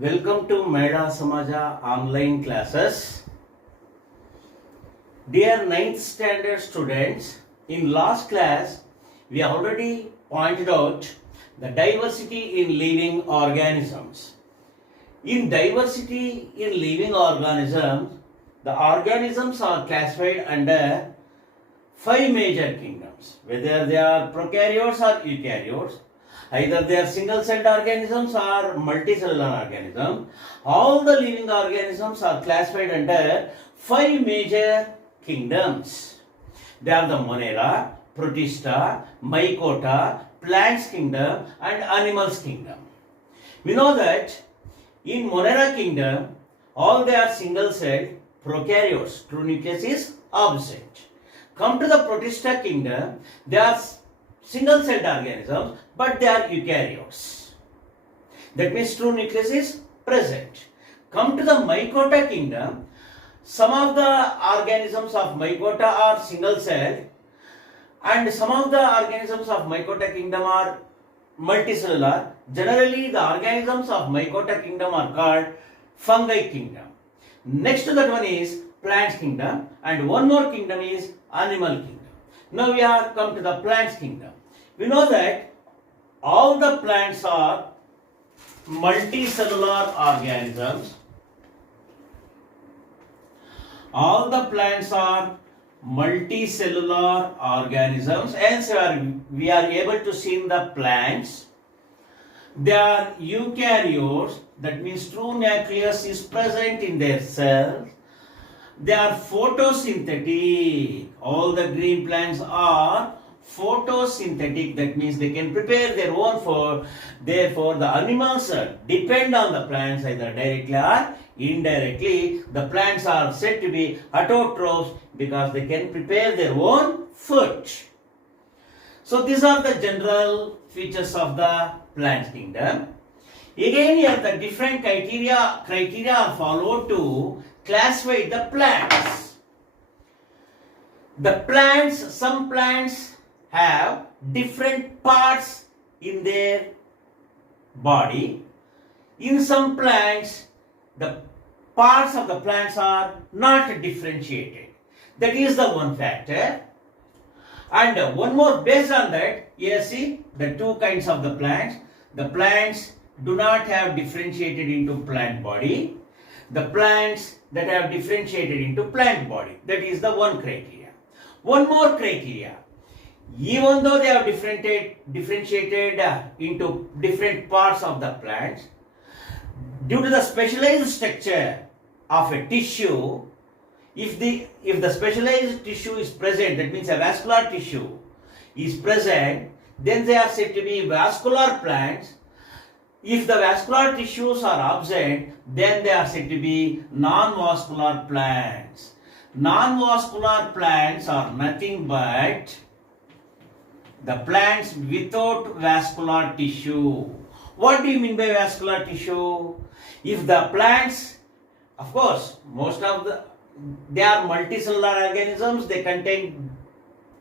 Welcome to Meda Samaja online classes. Dear 9th standard students, in last class we already pointed out the diversity in living organisms. In diversity in living organisms, the organisms are classified under 5 major kingdoms, whether they are prokaryotes or eukaryotes. Either they are single-celled organisms or multicellular organisms. All the living organisms are classified under 5 major kingdoms. They are the Monera, Protista, Mycota, Plants kingdom and Animals kingdom. We know that in Monera kingdom, all they are single-celled prokaryotes. True nucleus is absent. Come to the Protista kingdom, they are single-celled organisms, but they are eukaryotes. That means true nucleus is present. Come to the Mycota kingdom, some of the organisms of Mycota are single-celled and some of the organisms of Mycota kingdom are multicellular. Generally, the organisms of Mycota kingdom are called fungi kingdom. Next to that one is plants kingdom and one more kingdom is animal kingdom. Now we are come to the plants kingdom. We know that all the plants are multicellular organisms. All the plants are multicellular organisms. Hence we are able to see in the plants. They are eukaryotes. That means true nucleus is present in their cells. They are photosynthetic. All the green plants are photosynthetic. That means they can prepare their own food. Therefore, the animals depend on the plants either directly or indirectly. The plants are said to be autotrophs because they can prepare their own food. So, these are the general features of the plant kingdom. Again, here the different criteria are followed to classify the plants. The plants, some plants have different parts in their body. In some plants, the parts of the plants are not differentiated. That is the one factor. And one more based on that, here see the two kinds of the plants. The plants do not have differentiated into plant body. The plants that have differentiated into plant body. That is the one criteria. One more criteria. Even though they have differentiated into different parts of the plants, due to the specialized structure of a tissue, if the specialized tissue is present, that means a vascular tissue is present, then they are said to be vascular plants. If the vascular tissues are absent, then they are said to be non-vascular plants. Non-vascular plants are nothing but the plants without vascular tissue. What do you mean by vascular tissue? If the plants, of course, they are multicellular organisms, they contain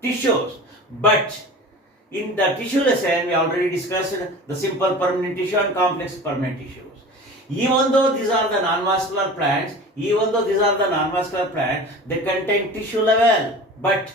tissues, but in the tissue lesson, we already discussed the simple permanent tissue and complex permanent tissues. Even though these are the non-vascular plants, they contain tissue level, but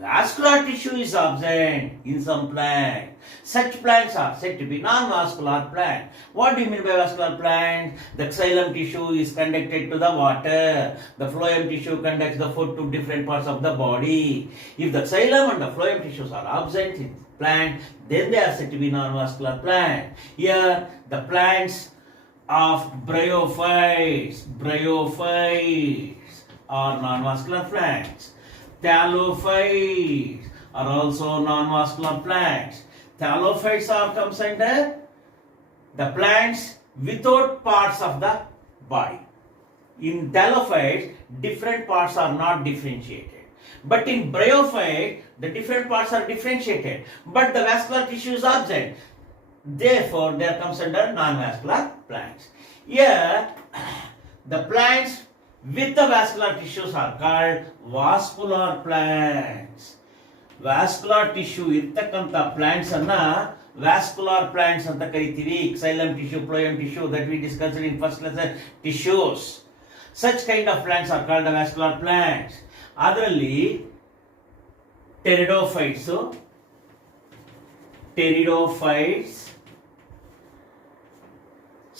vascular tissue is absent in some plants. Such plants are said to be non-vascular plants. What do you mean by vascular plants? The xylem tissue is conducted to the water. The phloem tissue conducts the food to different parts of the body. If the xylem and the phloem tissues are absent in plant, then they are said to be non-vascular plants. Here, the plants of bryophytes are non-vascular plants. Thallophytes are also non-vascular plants. Thallophytes comes under the plants without parts of the body. In thallophytes, different parts are not differentiated. But in bryophyte, the different parts are differentiated, but the vascular tissue is absent. Therefore, there comes under non-vascular plants. Here, the plants with the vascular tissues are called vascular plants. Vascular tissue ಇರ್ತಕ್ಕಂಥ plants ಅನ್ನ vascular plants ಅಂತ ಕರಿತೀವಿ. Xylem tissue, phloem tissue that we discussed in first lesson, tissues. Such kind of plants are called vascular plants. ಅದರಲ್ಲಿ pteridophytes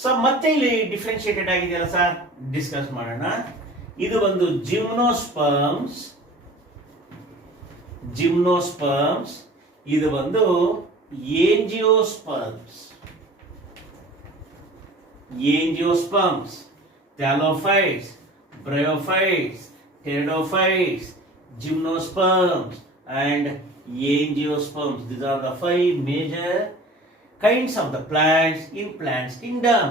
so ಮತ್ತೆ ಇಲ್ಲಿ differentiated ಆಗಿದೆಯಲ್ಲ sir, discuss ಮಾಡೋಣ. ಇದು ಒಂದು ಜಿಮ್ನೋಸ್ಪರ್ಮ್ಸ್, ಇದು ಒಂದು angiosperms, thallophytes, bryophytes, pteridophytes, gymnosperms and angiosperms. These are the 5 major kinds of the plants in plants kingdom.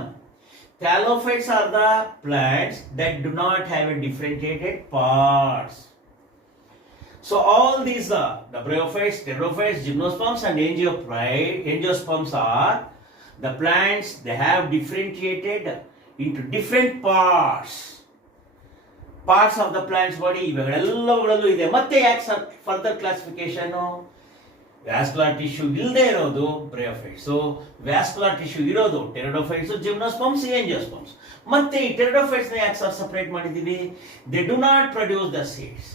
Thallophytes are the plants that do not have a differentiated parts. So all these are the bryophytes, pteridophytes, gymnosperms and angiosperms are the plants. They have differentiated into different parts of the plant's body. ಇವೆಲ್ಲವುಗಳಲ್ಲೂ ಇದೆ. ಮತ್ತೆ ಯಾಕೆ sir further classification? Vascular tissue ಇಲ್ಲದೆ ಇರೋದು bryophytes, vascular tissue ಇರೋದು pteridophytes, gymnosperms, angiosperms. ಮತ್ತೆ ಈ pteridophytes ನ ಯಾಕೆ ಸರ್ ಸಪರೇಟ್ ಮಾಡಿದೀವಿ? They do not produce the seeds.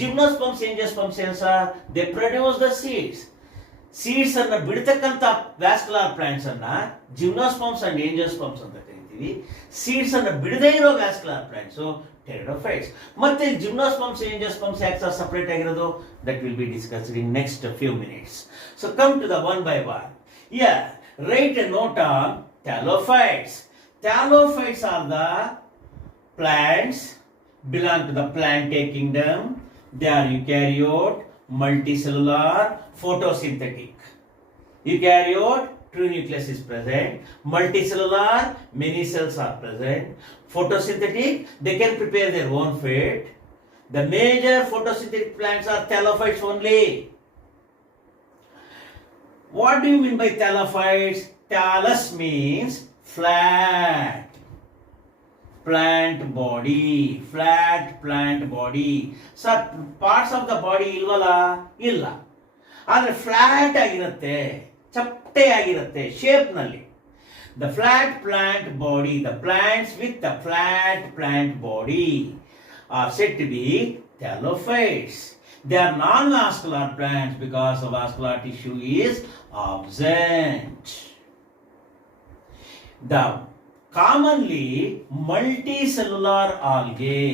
Gymnosperms, angiosperms ಏನು sir? They produce the seeds. Seeds ಅನ್ನ ಬಿಡ್ತಕ್ಕಂತ ವ್ಯಾಸ್ಕುಲರ್ ಪ್ಲಾಂಟ್ಸ್ ಅನ್ನ ಜಿಮ್ನೋಸ್ಪರ್ಮ್ಸ್ ಅಂಡ್ ಏಂಜಿಯೋಸ್ಪರ್ಮ್ಸ್ ಅಂತ ಕರಿತೀವಿ. ಸೀಡ್ಸ್ ಅನ್ನ ಬಿಡದೇ ಇರೋ ವ್ಯಾಸ್ಕುಲರ್ ಪ್ಲಾಂಟ್ಸ್ pteridophytes. ಮತ್ತೆ ಜಿಮ್ನೋಸ್ಪರ್ಮ್ಸ್, ಏಂಜಿಯೋಸ್ಪರ್ಮ್ಸ್ ಯಾಕೆ ಸರ್ ಸಪರೇಟ್ ಆಗಿರೋದು? That will be discussed in next few minutes. So come to the one by one. Yeah, write a note on thallophytes. Thallophytes are the plants belong to the plantae kingdom. They are eukaryote, multicellular, photosynthetic. Eukaryote, true nucleus is present. Multicellular, many cells are present. Photosynthetic, they can prepare their own feed. The major photosynthetic plants are thallophytes only. What do you mean by thallophytes? Thallus means flat plant body. So parts of the body ilvala illa, ಆದರೆ flat ಆಗಿರುತ್ತೆ, ಚಪ್ಪಟೆ ಆಗಿರುತ್ತೆ shape ನಲ್ಲಿ. The flat plant body, the plants with the flat plant body are said to be thallophytes. They are non-vascular plants because the vascular tissue is absent. The commonly multicellular algae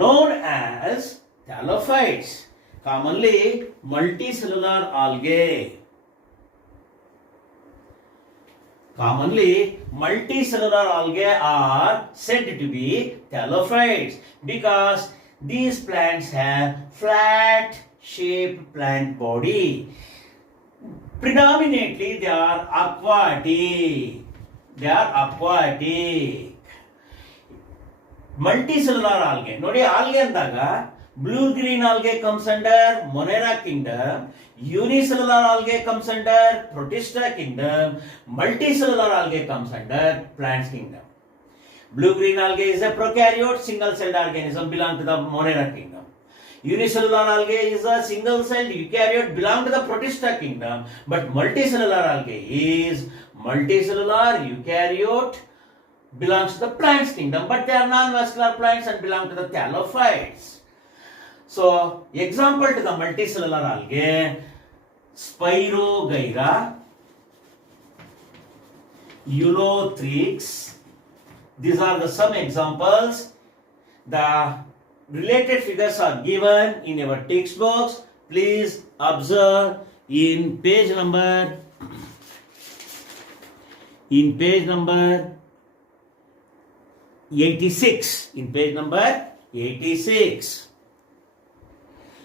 known as thallophytes. Commonly multicellular algae are said to be thallophytes because these plants have flat shaped plant body. Predominantly they are aquatic. Multicellular algae, ನೋಡಿ algae ಅಂದಾಗ blue green algae comes under Monera kingdom, unicellular algae comes under Protista kingdom, multicellular algae comes under plants kingdom. Blue green algae is a prokaryote single celled organism belong to the Monera kingdom. Unicellular algae is a single celled eukaryote belong to the Protista kingdom, but multicellular algae is multicellular eukaryote belongs to the plants kingdom, but they are non-vascular plants and belong to the thallophytes. So, example to the multicellular algae, Spirogyra, Ulothrix. These are the some examples. The related figures are given in your textbooks. Please observe in page number 86. In page number 86.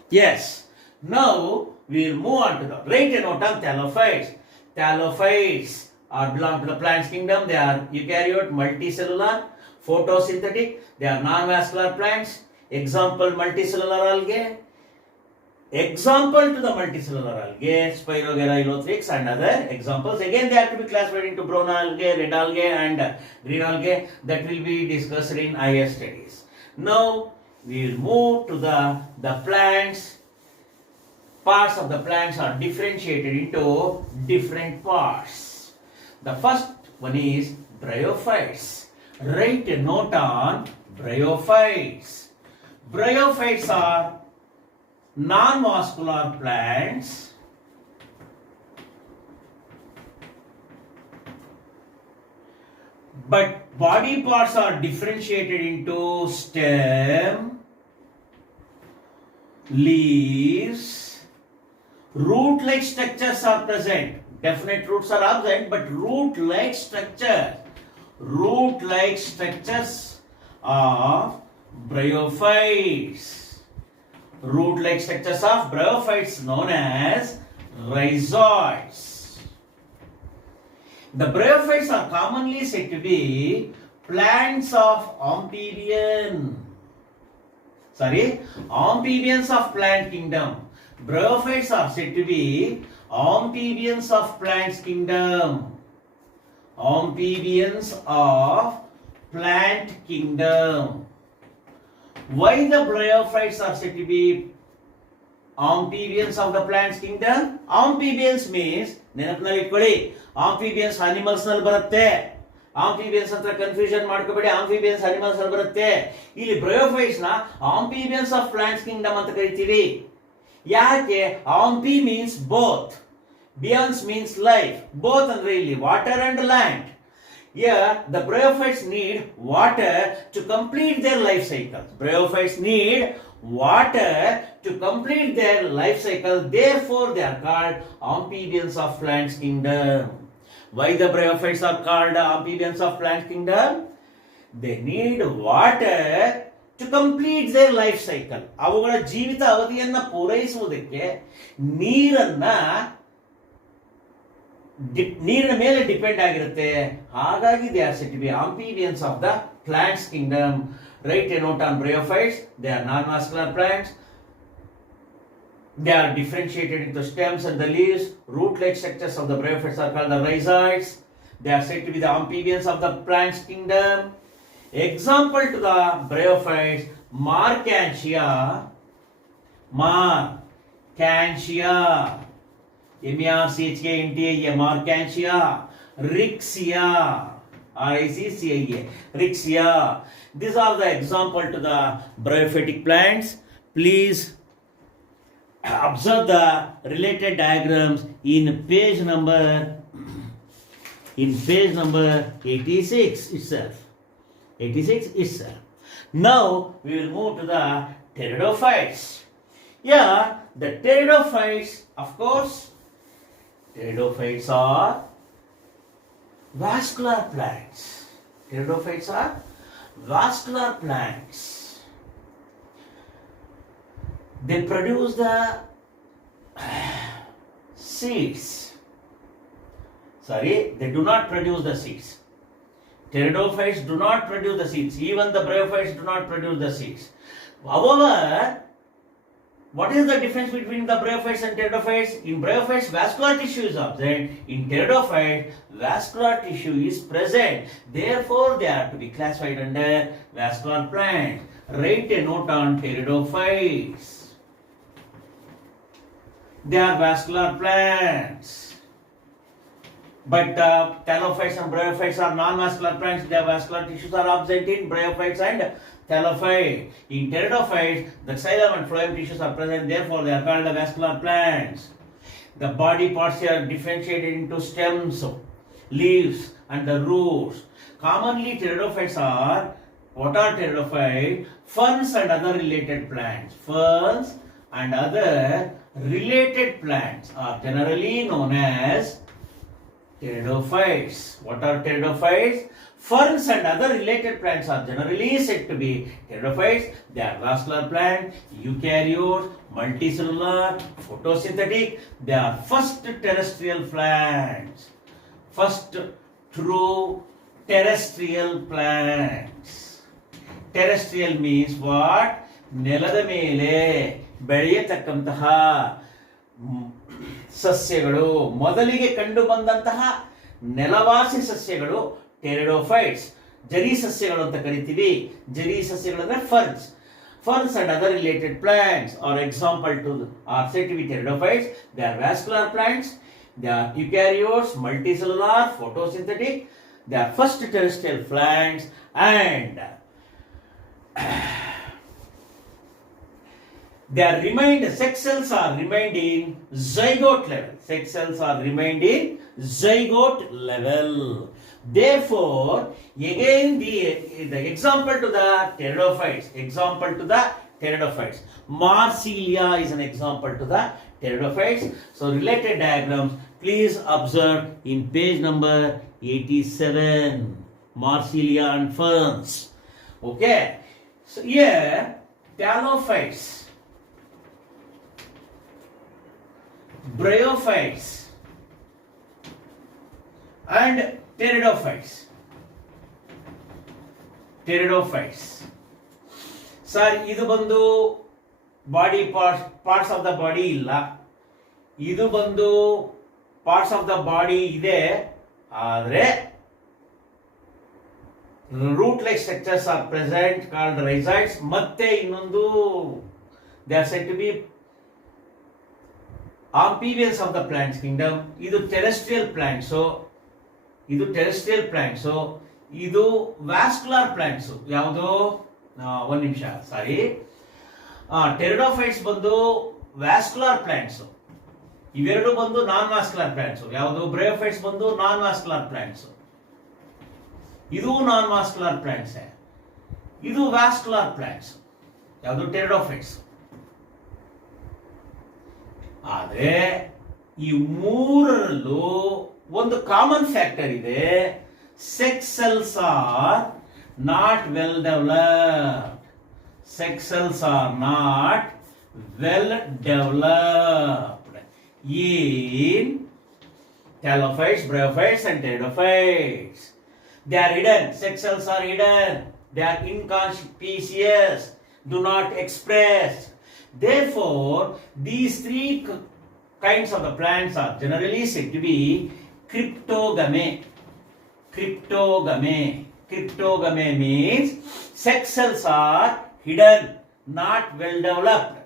Yes. Now we will move on to the write a note on thallophytes. Thallophytes are belong to the plants kingdom. They are eukaryote, multicellular, photosynthetic. They are non-vascular plants. Example multicellular algae. Example to the multicellular algae, Spirogyra, Ulothrix and other examples. Again they have to be classified into brown algae, red algae and green algae. That will be discussed in higher studies. Now we will move to the plants. Parts of the plants are differentiated into different parts. The first one is bryophytes. Write a note on bryophytes. Bryophytes are non-vascular plants but body parts are differentiated into stem, leaves, root-like structures are present. Definite roots are absent, but root-like structures of bryophytes. Root-like structures of bryophytes known as rhizoids. The bryophytes are commonly said to be plants of amphibians of plant kingdom. Bryophytes are said to be amphibians of plants kingdom. Amphibians of plant kingdom. Why the bryophytes are said to be amphibians of the plants kingdom? Amphibians means amphibians animals nalli barutte. Amphibians atra confusion ಮಾಡ್ಕೋಬೇಡಿ. Amphibians animals ಅಲ್ಲಿ ಬರುತ್ತೆ. ಇಲ್ಲಿ bryophytes ನ amphibians of plants kingdom ಅಂತ ಕರೀತೀವಿ. ಯಾಕೆ? Amphi means both. Bians means life. Both ಅಂದ್ರೆ ಇಲ್ಲಿ water and land. Here the bryophytes need water to complete their life cycle. Bryophytes need water to complete their life cycle. Therefore they are called amphibians of plants kingdom. Why the bryophytes are called amphibians of plant kingdom? They need water to complete their life cycle. ಅವುಗಳ ಜೀವಿತ ಅವಧಿಯನ್ನ ಪೂರೈಸುವುದಕ್ಕೆ ನೀರಿನ ಮೇಲೆ depend ಆಗಿರುತ್ತೆ. ಹಾಗಾಗಿ they are said to be amphibians of the plants kingdom. Write a note on bryophytes. They are non-vascular plants. They are differentiated into stems and the leaves. Root-like structures of the bryophytes are called the rhizoids. They are said to be the amphibians of the plants kingdom. Example to the bryophytes: Marcantia, M-A-R-C-H-A-N-T-A, Marcantia, Rixia, R-I-C-C-I-A, Rixia. These are the example to the bryophytic plants. Please observe the related diagrams in page number 86 itself. Now we will move to the pteridophytes. Yeah, the pteridophytes, of course, pteridophytes are vascular plants. Pteridophytes are vascular plants. They produce the seeds. They do not produce the seeds. Pteridophytes do not produce the seeds. Even the bryophytes do not produce the seeds. However, what is the difference between the bryophytes and pteridophytes? In bryophytes, vascular tissue is absent. In pteridophytes, vascular tissue is present. Therefore, they are to be classified under vascular plants. Write a note on pteridophytes. They are vascular plants. But thalophytes and bryophytes are non-vascular plants. Their vascular tissues are absent in bryophytes and thalophytes. In pteridophytes, the xylem and phloem tissues are present. Therefore, they are called the vascular plants. The body parts are differentiated into stems, leaves, and the roots. Commonly, pteridophytes are, what are pteridophytes? Ferns and other related plants. Ferns and other related plants are generally known as pteridophytes. What are pteridophytes? Ferns and other related plants are generally said to be pteridophytes. They are vascular plants, eukaryotes, multicellular, photosynthetic. They are first terrestrial plants. First true terrestrial plants. Terrestrial means what? ನೆಲದ ಮೇಲೆ ಬೆಳೆಯತಕ್ಕಂತಹ ಸಸ್ಯಗಳು. ಮೊದಲಿಗೆ ಕಂಡು ಬಂದಂತಹ ನೆಲವಾಸಿ ಸಸ್ಯಗಳು pteridophytes, ಜರಿ ಸಸ್ಯಗಳು ಅಂತ ಕರಿತೀವಿ. ಜರಿ ಸಸ್ಯಗಳು ಅಂದ್ರೆ ferns. Ferns and other related plants are example to are said to be pteridophytes. They are vascular plants. They are eukaryotes, multicellular, photosynthetic. They are first terrestrial plants, and sex cells are remained in zygote level. Sex cells are remained in zygote level. Therefore, again the example to the pteridophytes. Mssklr is an example to the pteridophytes. So related diagrams, please observe in page number 87. Mssklr and ferns. Okay. So here, talophytes, bryophytes and pteridophytes. Sir, ಇದು ಬಂದು body parts of the body ಇಲ್ಲ, ಇದು ಬಂದು parts of the body ಇದೆ, ಆದರೆ root like structures are present called rhizoids. ಮತ್ತೆ ಇನ್ನೊಂದು they are said to be amphibians of the plants kingdom. ಇದು terrestrial plants, ಇದು vascular plants. ಯಾವುದು? ಒಂದು ನಿಮಿಷ, ಸಾರಿ. ಟೆರಿಡೋಫೈಟ್ಸ್ ಬಂದು ವ್ಯಾಸ್ಕ್ಯುಲರ್ ಪ್ಲಾಂಟ್ಸ್, ಇವೆರಡು ಬಂದು ನಾನ್ ವ್ಯಾಸ್ಕ್ಯುಲರ್ ಪ್ಲಾಂಟ್ಸ್. ಯಾವುದು? ಬ್ರಯೋಫೈಟ್ಸ್ ಬಂದು ನಾನ್ ವ್ಯಾಸ್ಕ್ಯುಲರ್ ಪ್ಲಾಂಟ್ಸ್, ಇದು ನಾನ್ ವ್ಯಾಸ್ಕ್ಯುಲರ್ ಪ್ಲಾಂಟ್ಸ್. ಇದು ವ್ಯಾಸ್ಕ್ಯುಲರ್ ಪ್ಲಾಂಟ್ಸ್, ಯಾವುದು? ಟೆರಿಡೋಫೈಟ್ಸ್. ಆದರೆ ಈ ಮೂರರಲ್ಲೂ ಒಂದು ಕಾಮನ್ ಫ್ಯಾಕ್ಟರ್ ಇದೆ. Sex cells R not well developed. Sex cells are not well developed in talophytes, bryophytes and pteridophytes. They are hidden. Sex cells are hidden. They are inconspicuous, do not express. Therefore, these three kinds of the plants are generally said to be cryptogamy. Cryptogamy means sex cells are hidden, not well developed.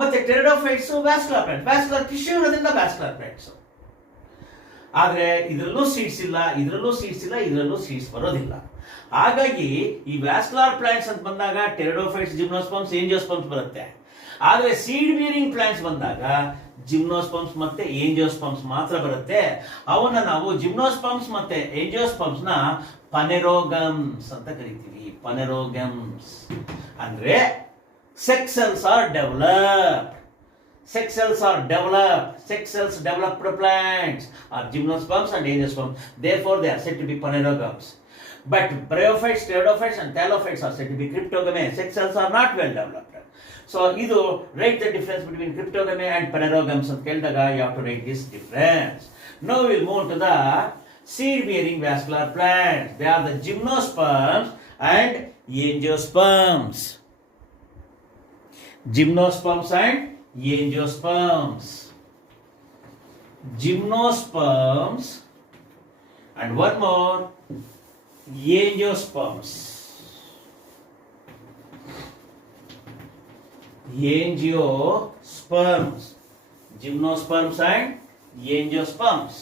ಮತ್ತೆ pteridophytes vascular plant, vascular tissue ಇರೋದ್ರಿಂದ vascular plants. ಆದ್ರೆ ಇದರಲ್ಲೂ seeds ಇಲ್ಲ, ಇದರಲ್ಲೂ seeds ಬರೋದಿಲ್ಲ. ಹಾಗಾಗಿ ಈ vascular plants ಅಂತ ಬಂದಾಗ ಟೆರಿಡೋಫೈಟ್ಸ್, ಜಿಮ್ನೋಸ್ಪರ್ಮ್ಸ್, ಏಂಜಿಯೋಸ್ಪರ್ಮ್ಸ್ ಬರುತ್ತೆ. ಆದ್ರೆ ಸೀಡ್ ಬಿಯರಿಂಗ್ ಪ್ಲಾಂಟ್ಸ್ ಬಂದಾಗ ಜಿಮ್ನೋಸ್ಪರ್ಮ್ಸ್ ಮತ್ತೆ ಏಂಜಿಯೋಸ್ಪರ್ಮ್ಸ್ ಮಾತ್ರ ಬರುತ್ತೆ. ಅವನ್ನ ನಾವು ಜಿಮ್ನೋಸ್ಪರ್ಮ್ಸ್ ಮತ್ತೆ ಏಂಜಿಯೋಸ್ಪರ್ಮ್ಸ್ ನ ಪನೆರೋಗಮ್ಸ್ ಅಂತ ಕರಿತೀವಿ. ಪನೆರೋಗಮ್ಸ್ ಅಂದ್ರೆ sex cells are developed. Sex cells developed plants are gymnosperms and angiosperms. Therefore, they are said to be phanerogames. But bryophytes, pteridophytes and talophytes are said to be cryptogamy. Sex cells are not well developed. So, idu write the difference between cryptogamy and phanerogames. And keldaga you have to write this difference. Now we will move to the seed-bearing vascular plants. They are the gymnosperms and angiosperms. Gymnosperms and angiosperms. Gymnosperms and one more, angiosperms. Angiosperms. Gymnosperms and angiosperms.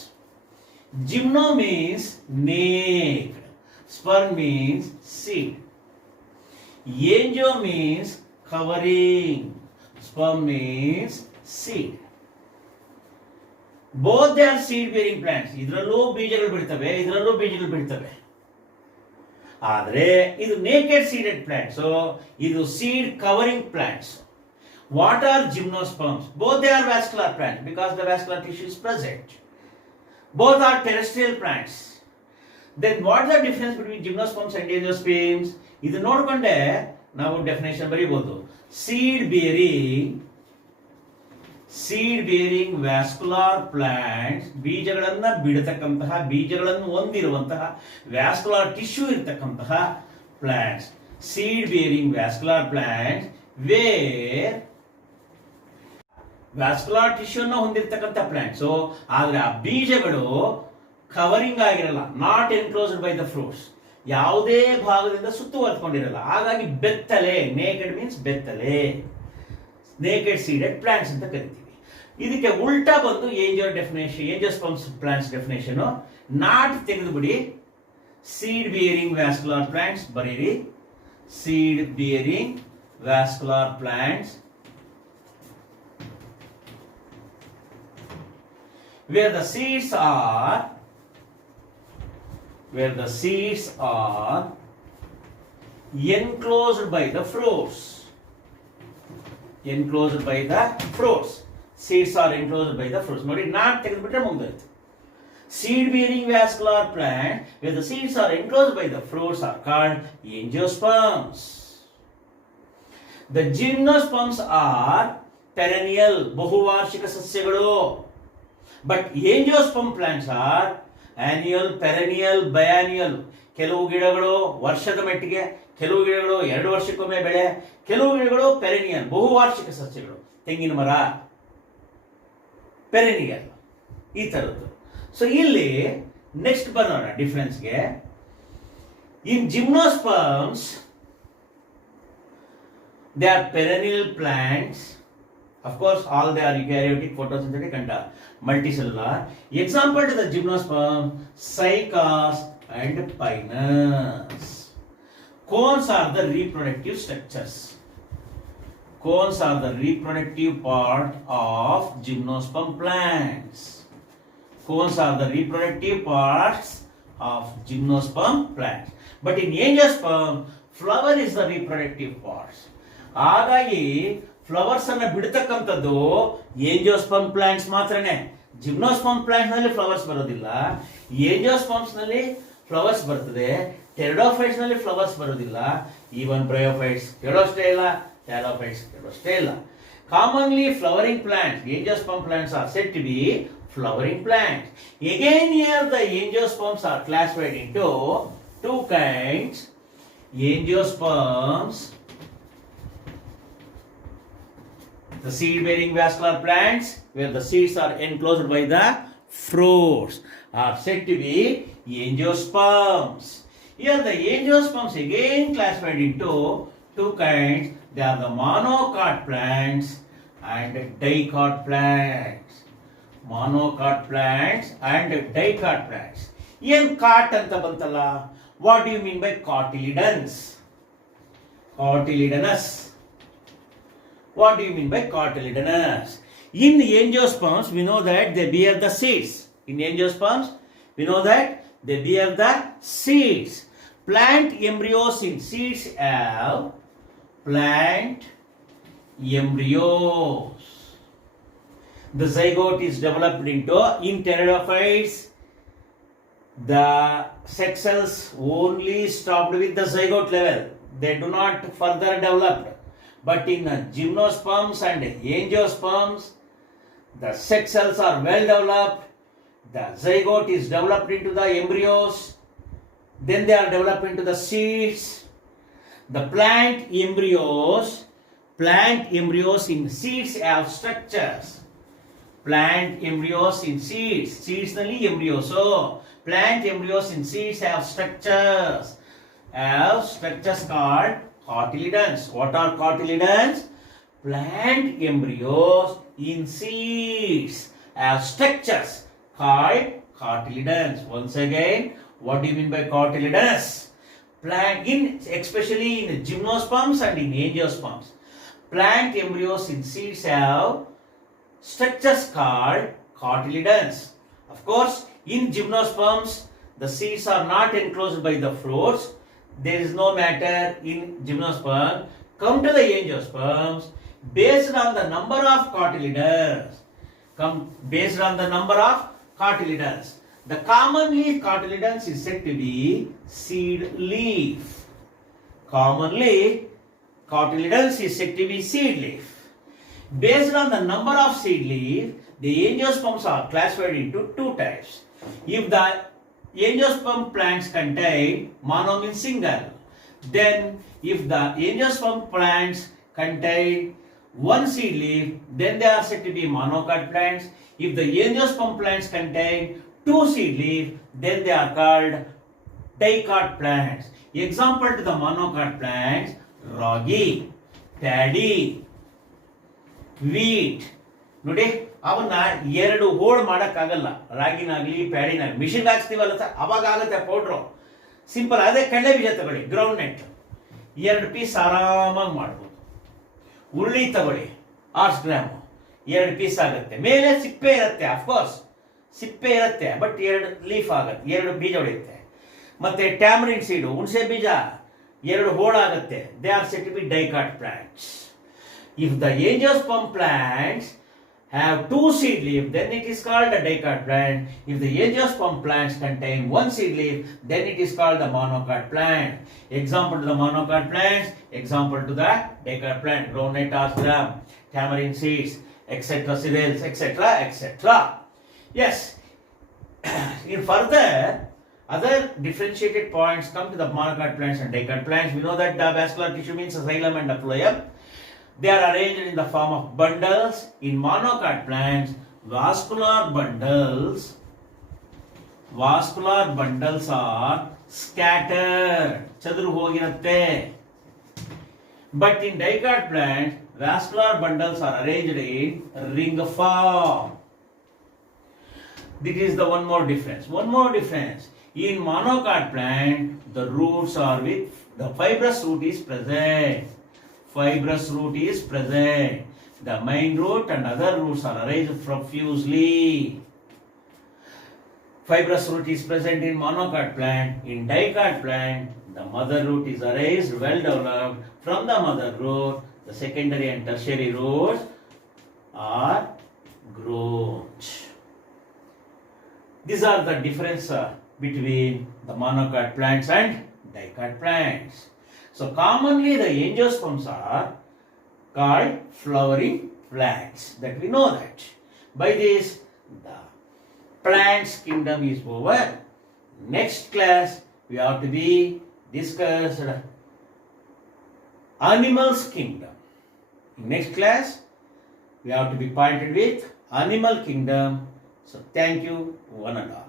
Gymno means naked. Sperm means seed. Angio means covering. Sperm means seed. Both they are seed bearing plants. ಇದರಲ್ಲೂ ಬೀಜಗಳು ಬಿಡ್ತವೆ. ಆದರೆ ಇದು naked seeded plants, ಇದು seed covering plants. What are gymnosperms? Both they are vascular plants because the vascular tissue is present. Both are terrestrial plants. Then what is the difference between gymnosperms and angiosperms? ಇದು ನೋಡಿಕೊಂಡೆ ನಾವು definition ಬರೀಬಹುದು. Seed bearing vascular plants, ಬೀಜಗಳನ್ನು ಹೊಂದಿರುವಂತಹ vascular tissue ಇರತಕ್ಕಂತಹ plants. Seed bearing vascular plants where vascular tissue ಹೊಂದಿರತಕ್ಕಂಥ plants. ಆದ್ರೆ ಆ ಬೀಜಗಳು ಕವರಿಂಗ್ ಆಗಿರಲ್ಲ, not enclosed by the fruits. ಯಾವುದೇ ಭಾಗದಿಂದ ಸುತ್ತುವರೆದುಕೊಂಡಿರಲ್ಲ. ಹಾಗಾಗಿ ಬೆತ್ತಲೆ, ನೇಕೆಡ್ ಮೀನ್ಸ್ ಬೆತ್ತಲೆ, ನೇಕೆಡ್ ಸೀಡೆಡ್ ಪ್ಲಾಂಟ್ಸ್ ಅಂತ ಕರಿತೀವಿ. ಇದಕ್ಕೆ ಉಲ್ಟಾ ಬಂದು ಏಂಜಿಯೋಸ್ಪರ್ಮ್ಸ್ ಪ್ಲಾಂಟ್ಸ್ ಡೆಫಿನೇಷನ್. ನಾಟ್ ತೆಗೆದುಬಿಡಿ, ಸೀಡ್ ಬಿಯರಿಂಗ್ ವ್ಯಾಸ್ಕ್ಯುಲರ್ ಪ್ಲಾಂಟ್ಸ್ ಬರೀರಿ. Seed bearing vascular plants where the seeds are enclosed by the fruits. Enclosed by the fruits. Seeds are enclosed by the fruits. ನೋಡಿ, not ತೆಗೆದುಬಿಟ್ರೆ ಮುಗಿದೋಯ್ತು. Seed bearing vascular plant where the seeds are enclosed by the fruits are called angiosperms. The gymnosperms are perennial, ಬಹುವಾರ್ಷಿಕ ಸಸ್ಯಗಳು. But angiosperm plants are annual, perennial, biennial. ಕೆಲವು ಗಿಡಗಳು ವರ್ಷದ ಮಟ್ಟಿಗೆ, ಕೆಲವು ಗಿಡಗಳು 2 ವರ್ಷಕ್ಕೊಮ್ಮೆ ಬೆಳೆ, ಕೆಲವು ಗಿಡಗಳು ಪೆರೆನಿಯಲ್, ಬಹುವಾರ್ಷಿಕ ಸಸ್ಯಗಳು. ತೆಂಗಿನ ಮರ ಪೆರೆನಿಯಲ್, ಈ ತರದ್ದು. ಸೊ ಇಲ್ಲಿ ನೆಕ್ಸ್ಟ್ ಬರೋಣ ಡಿಫರೆನ್ಸ್ಗೆ. In gymnosperms they are perennial plants. Of course, all they are eukaryotic, photosynthetic and multicellular. Example to the gymnosperm, cycas and pinus. Cones are the reproductive structures. Cones are the reproductive part of gymnosperm plants. Cones are the reproductive parts of gymnosperm plants. But in angiosperm, flower is the reproductive parts. ಹಾಗಾಗಿ flowers ಅನ್ನ ಬಿಡ್ತಕ್ಕಂಥದ್ದು ಏಂಜಿಯೋಸ್ಪರ್ಮ್ plants ಮಾತ್ರನೇ. Gymnosperm plant ನಲ್ಲಿ flowers ಬರೋದಿಲ್ಲ. ಏಂಜಿಯೋಸ್ಪರ್ಮ್ಸ್ ನಲ್ಲಿ flowers ಬರ್ತದೆ. Pteridophytes ನಲ್ಲಿ flowers ಬರೋದಿಲ್ಲ. Even bryophytes ಕೇಳೋಷ್ಟೇ ಇಲ್ಲ, ಟ್ಯಾಲೋಫೈಟ್ಸ್ ಕೇಳೋಷ್ಟೇ ಇಲ್ಲ. Commonly flowering plants, angiosperm plants are said to be flowering plants. Again here the angiosperms are classified into 2 kinds. Angiosperms, the seed bearing vascular plants where the seeds are enclosed by the fruits are said to be angiosperms. Here the angiosperms again classified into 2 kinds. They are the monocot plants and dicot plants. Monocot plants and dicot plants. Yen cot anta bantalla. What do you mean by cotyledons? Cotyledonous. What do you mean by cotyledonous? In angiosperms, we know that they bear the seeds. In angiosperms, we know that they bear the seeds. Plant embryos in seeds have plant embryos. The zygote is developed into, in pteridophytes, the sex cells only stopped with the zygote level. They do not further develop. But in gymnosperms and angiosperms, the sex cells are well developed. The zygote is developed into the embryos. Then they are developed into the seeds. The plant embryos in seeds have structures. Plant embryos in seeds. Seeds nalli embryos. So, plant embryos in seeds have structures. Called cotyledons. What are cotyledons? Plant embryos in seeds have structures called cotyledons. Once again, what do you mean by cotyledons? Especially in gymnosperms and in angiosperms, plant embryos in seeds have structures called cotyledons. Of course, in gymnosperms, the seeds are not enclosed by the fruits. There is no matter in gymnosperm. Come to the angiosperms, based on the number of cotyledons. The commonly cotyledons is said to be seed leaf. Commonly, cotyledons is said to be seed leaf. Based on the number of seed leaf, the angiosperms are classified into 2 types. If the angiosperm plants contain, mono means single. Then, if the angiosperm plants contain 1 seed leaf, then they are said to be monocot plants. If the angiosperm plants contain 2 seed leaf, then they are called dicot plants. Example to the monocot plants, ragi, paddy, wheat. ನೋಡಿ ಅವನ್ನ ಎರಡು ಹೋಳು ಮಾಡೋಕ್ಕಾಗಲ್ಲ. ರಾಗಿನಾಗ್ಲಿ ಪ್ಯಾಡಿನಾಗ್ಲಿ machine ಹಾಕ್ಸ್ತೀವಲ್ಲ sir, ಅವಾಗ ಆಗುತ್ತೆ powder. Simple. ಅದೇ ಕಡಲೆ ಬೀಜ ತಗೊಳ್ಳಿ, ಗ್ರೌಂಡ್ ನೆಟ್ 2 ಪೀಸ್ ಆರಾಮಾಗಿ ಮಾಡ್ಬೋದು. ಉರುಳಿ ತಗೊಳ್ಳಿ 6 ಗ್ರಾಮ್, 2 ಪೀಸ್ ಆಗುತ್ತೆ. ಮೇಲೆ ಸಿಪ್ಪೆ ಇರುತ್ತೆ, ಅಫ್ಕೋರ್ಸ್ ಸಿಪ್ಪೆ ಇರುತ್ತೆ, ಬಟ್ 2 ಲೀಫ್ ಆಗುತ್ತೆ, 2 ಬೀಜ ಹೊಡೆಯುತ್ತೆ. ಮತ್ತೆ ಟ್ಯಾಮರಿನ್ ಸೀಡು, ಹುಣಸೆ ಬೀಜ 2 ಹೋಳಾಗುತ್ತೆ. They are said to be dicot plants. If the angiosperm plants have 2 seed leaves, then it is called a dicot plant. If the angiosperm plants contain 1 seed leaf, then it is called the monocot plant. Example to the monocot plants, example to the dicot plant, groundnut, osgram, tamarind seeds, etc., cereals, etc., etc. Yes. In further, other differentiated points come to the monocot plants and dicot plants. We know that the vascular tissue means the xylem and the phloem. They are arranged in the form of bundles. In monocot plants, vascular bundles are scattered. ಚದುರು ಹೋಗಿರುತ್ತೆ. But in dicot plants, vascular bundles are arranged in ring form. This is the one more difference. In monocot plant, the roots are with the fibrous root is present. The main root and other roots are arranged profusely. Fibrous root is present in monocot plant. In dicot plant, the mother root is arranged, well developed. From the mother root, the secondary and tertiary roots are grown. These are the difference between the monocot plants and dicot plants. So commonly the angiosperms are called flowering plants. That we know that. By this, the plants kingdom is over. Next class we have to be discussed animals kingdom. In next class we have to be pointed with animal kingdom. So thank you one and all.